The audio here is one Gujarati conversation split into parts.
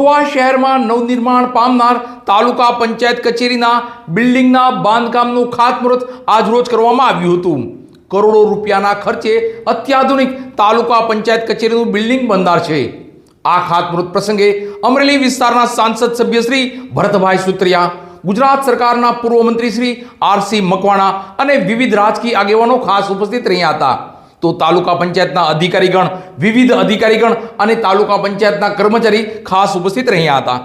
મહુવા શહેરમાં નવનિર્માણ પામનાર તાલુકા પંચાયત કચેરીના બિલ્ડિંગના બાંધકામનું ખાતમુહૂર્ત આજરોજ કરવામાં આવ્યું હતું। કરોડો રૂપિયાના ખર્ચે અત્યાધુનિક તાલુકા પંચાયત કચેરીનું બિલ્ડિંગ બનનાર છે। આ ખાતમુહૂર્ત પ્રસંગે અમરેલી વિસ્તારના સાંસદ સભ્ય શ્રી ભરતભાઈ સુત્રિયા, ગુજરાત સરકારના પૂર્વ મંત્રી શ્રી આરસી મકવાણા અને વિવિધ રાજકીય આગેવાનો ખાસ ઉપસ્થિત રહ્યા હતા। તો તાલુકા પંચાયતના અધિકારીગણ, વિવિધ અધિકારીગણ અને તાલુકા પંચાયતના કર્મચારી ખાસ ઉપસ્થિત રહ્યા હતા।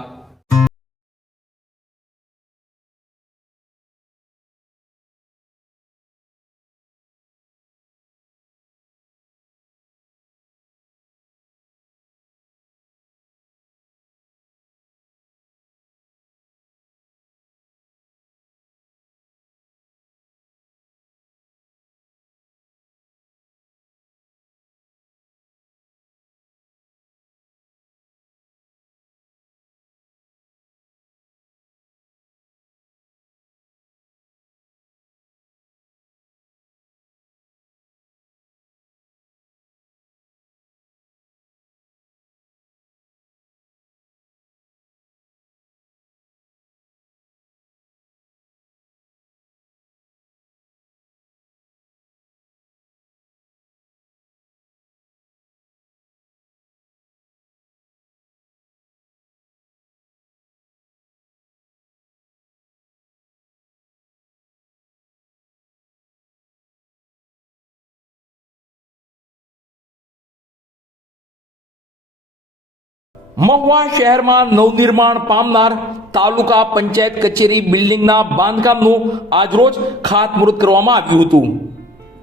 મહુવા શહેરમાં નવનિર્માણ પામનાર તાલુકા પંચાયત કચેરી બિલ્ડિંગના બાંધકામનું આજરોજ ખાતમુહૂર્ત કરવામાં આવ્યું હતું।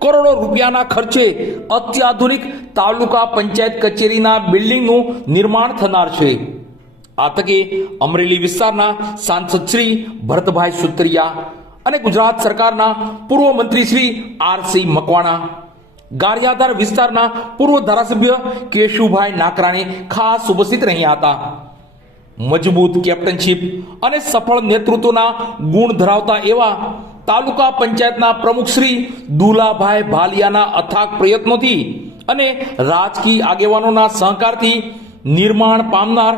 કરોડો રૂપિયાના ખર્ચે અત્યાધુનિક તાલુકા પંચાયત કચેરીના બિલ્ડિંગનું નિર્માણ થનાર છે। આ તકે અમરેલી વિસ્તારના સાંસદ શ્રી ભરતભાઈ સુત્રિયા અને ગુજરાત સરકારના પૂર્વ મંત્રી શ્રી આરસી મકવાણા, ગારિયાધાર વિસ્તારના પૂર્વ ધારાસભ્ય કેશુભાઈ નાકરાણી ખાસ ઉપસ્થિત રહ્યા હતા। મજબૂત કેપ્ટનશીપ અને સફળ નેતૃત્વના ગુણ ધરાવતા એવા તાલુકા પંચાયતના પ્રમુખ શ્રી દુલાભાઈ ભાલિયાના અથાગ પ્રયત્નોથી અને રાજકીય આગેવાનોના સહકારથી નિર્માણ પામનાર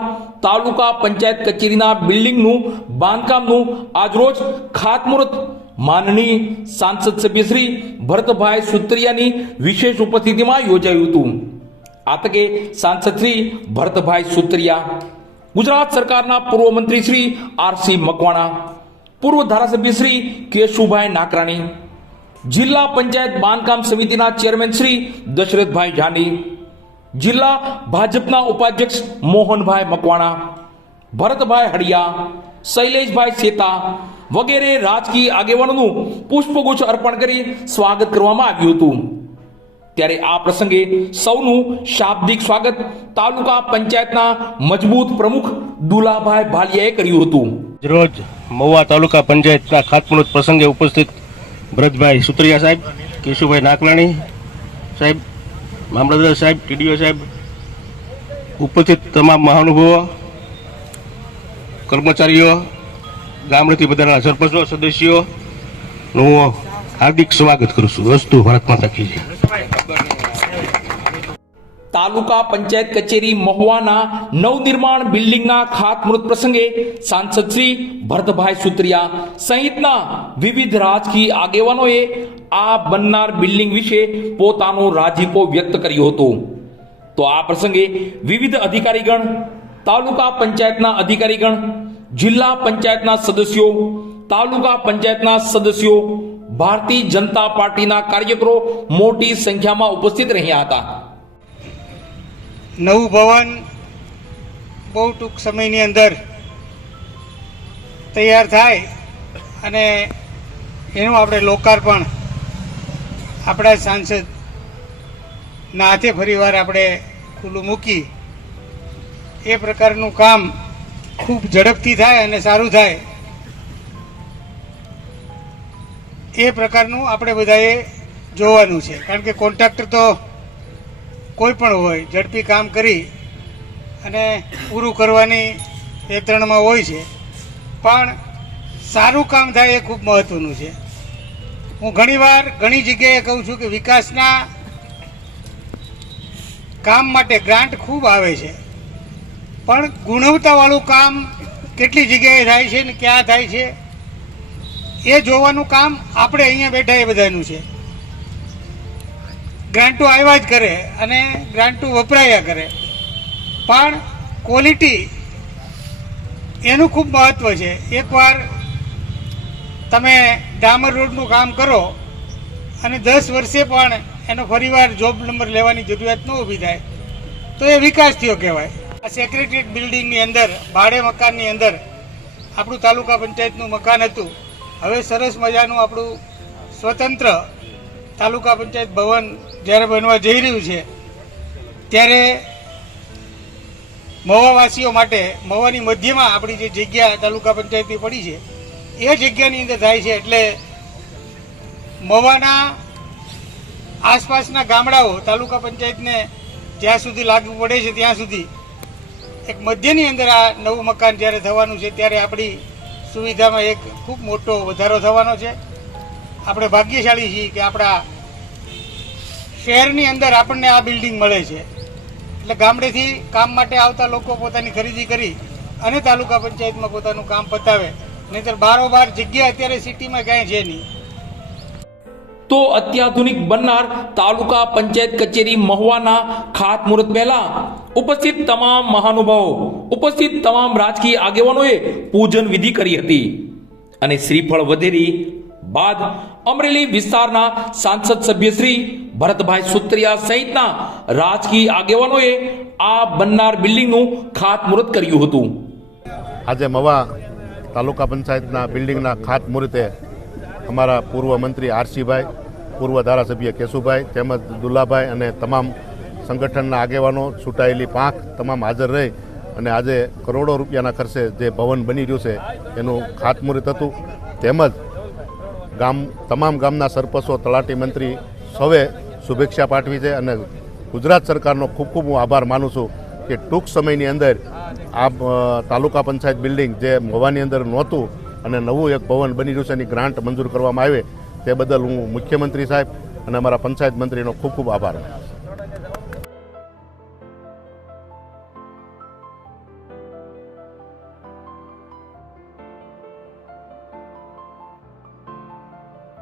તાલુકા પંચાયત કચેરીના બિલ્ડિંગનું બાંધકામનું આજરોજ ખાતમુહૂર્ત માનનીય સાંસદ સભ્ય શ્રી ભરતભાઈ સુત્રિયાની વિશેષ ઉપસ્થિતિમાં યોજાયું હતું। આ તકે સાંસદ શ્રી ભરતભાઈ સુત્રિયા, ગુજરાત સરકારના પૂર્વ મંત્રી શ્રી આરસી મકવાણા, પૂર્વ ધારાસભ્ય શ્રી કેશુભાઈ નાકરાણી, જિલ્લા પંચાયત બાંધકામ સમિતિના ચેરમેન શ્રી દશરથભાઈ જાની, જિલ્લા ભાજપના ઉપાધ્યક્ષ મોહનભાઈ મકવાણા, ભરતભાઈ હડિયા, શૈલેષભાઈ સેતા વગેરે રાજકીય આગેવાનોનું પુષ્પગુચ્છ અર્પણ કરી સ્વાગત કરવામાં આવ્યું હતું। ત્યારે આ પ્રસંગે સૌનું શાબ્દિક સ્વાગત તાલુકા પંચાયતના મજબૂત પ્રમુખ દુલાભાઈ ભાલિયાએ કર્યું હતું। રોજ મહુવા તાલુકા પંચાયતના ખાતમુહૂર્ત પ્રસંગે ઉપસ્થિત ભરતભાઈ સુત્રિયા સાહેબ, કેશુભાઈ નાકલાણી સાહેબ, મામલતદાર સાહેબ, ટીડીઓ સાહેબ, ઉપસ્થિત તમામ મહાનુભાવો, કર્મચારીઓ, ગામડેથી બધાના સરપંચો, સદસ્યોનું હું હાર્દિક સ્વાગત કરું છું। વસ્તુ ભારત માતા કી જય। તાલુકા પંચાયત કચેરી મહુવાના નવનિર્માણ બિલ્ડિંગના ખાતમુહૂર્ત પ્રસંગે સાંસદ શ્રી ભરતભાઈ સુત્રિયા સહિતના વિવિધ રાજકીય આગેવાનોએ આ બનનાર બિલ્ડિંગ વિશે પોતાનો રાજીપો વ્યક્ત કર્યો હતો। તો આ પ્રસંગે વિવિધ અધિકારીગણ, તાલુકા પંચાયતના અધિકારીગણ, જિલ્લા પંચાયતના સદસ્યો, તાલુકા પંચાયતના સદસ્યો, ભારતીય જનતા પાર્ટીના કાર્યકરો મોટી સંખ્યામાં ઉપસ્થિત રહ્યા હતા। નવું ભવન બહુ ટૂંક સમયની અંદર તૈયાર થાય અને એનું આપણે લોકાર્પણ આપણા સાંસદના હાથે ફરીવાર આપણે ખુલ્લું મૂકી એ પ્રકારનું કામ ખૂબ ઝડપથી થાય અને સારું થાય એ પ્રકારનું આપણે બધાએ જોવાનું છે। કારણ કે કોન્ટ્રાક્ટર તો કોઈ પણ હોય, ઝડપી કામ કરી અને પૂરું કરવાની યત્રણમાં હોય છે, પણ સારું કામ થાય એ ખૂબ મહત્ત્વનું છે। હું ઘણીવાર ઘણી જગ્યાએ કહું છું કે વિકાસના કામ માટે ગ્રાન્ટ ખૂબ આવે છે, પણ ગુણવત્તાવાળું કામ કેટલી જગ્યાએ થાય છે ને ક્યાં થાય છે એ જોવાનું કામ આપણે અહીંયા બેઠા એ બધાનું છે. ગ્રાન્ટો આવ્યા જ કરે અને ગ્રાન્ટો વપરાયા કરે, પણ ક્વોલિટી એનું ખૂબ મહત્ત્વ છે. એકવાર તમે ડામર રોડનું કામ કરો અને 10 વર્ષે પણ એનો ફરીવાર જોબ નંબર લેવાની જરૂરિયાત ન ઊભી થાય તો એ વિકાસ થયો કહેવાય. આ સેક્રેટરીએટ બિલ્ડિંગની અંદર ભાડે મકાનની અંદર આપણું તાલુકા પંચાયતનું મકાન હતું. હવે સરસ મજાનું આપણું સ્વતંત્ર તાલુકા પંચાયત ભવન જ્યારે બનવા જઈ રહ્યું છે ત્યારે મહુવાવાસીઓ માટે મહુવાની મધ્યમાં આપણી જે જગ્યા તાલુકા પંચાયતની પડી છે એ જગ્યાની અંદર થાય છે. એટલે મહુવાના આસપાસના ગામડાઓ તાલુકા પંચાયતને જ્યાં સુધી લાગુ પડે છે ત્યાં સુધી એક મધ્યની અંદર આ નવું મકાન જ્યારે થવાનું છે ત્યારે આપણી સુવિધામાં એક ખૂબ મોટો વધારો થવાનો છે. આપણે ભાગ્યશાળી છીએ કે આપણા શહેરની અંદર આપણને આ બિલ્ડિંગ મળે છે. એટલે ગામડેથી કામ માટે આવતા લોકો પોતાની ખરીદી કરી અને તાલુકા પંચાયતમાં પોતાનું કામ પતાવે, નહીંતર બારોબાર જગ્યા અત્યારે સિટીમાં ક્યાંય છે નહીં. તો અત્યાધુનિક બનનાર તાલુકા પંચાયત કચેરી મહુવાના ખાતમુહૂર્ત પહેલા ઉપસ્થિત તમામ મહાનુભાવો, ઉપસ્થિત તમામ રાજકીય આગેવાનોએ પૂજન વિધિ કરી હતી અને શ્રીફળ વધેરી બાદ અમરેલી વિસ્તારના સાંસદ સભ્ય શ્રી ભરતભાઈ સુત્રિયા સહિતના રાજકીય આગેવાનોએ આ બનનાર બિલ્ડિંગનું ખાતમુહૂર્ત કર્યું હતું. આજે મહુવા તાલુકા પંચાયતના બિલ્ડિંગના ખાતમુહૂર્તે અમારા પૂર્વ મંત્રી આરસીભાઈ, પૂર્વ ધારાસભ્ય કેશુભાઈ તેમજ દુલ્લાભાઈ અને તમામ સંગઠનના આગેવાનો, છૂટાયેલી પાંખ તમામ હાજર રહી અને આજે કરોડો રૂપિયાના ખર્ચે જે ભવન બની રહ્યું છે એનું ખાતમુહૂર્ત હતું. તેમજ તમામ ગામના સરપંચો, તલાટી મંત્રી સૌએ શુભેચ્છા પાઠવી છે અને ગુજરાત સરકારનો ખૂબ ખૂબ હું આભાર માનું છું કે ટૂંક સમયની અંદર આ તાલુકા પંચાયત બિલ્ડિંગ જે મહુવાની અંદર નહોતું અને નવું એક ભવન બની રહ્યું છે એની ગ્રાન્ટ મંજૂર કરવામાં આવે તે બદલ હું મુખ્યમંત્રી સાહેબ અને અમારા પંચાયત મંત્રીનો ખૂબ ખૂબ આભાર.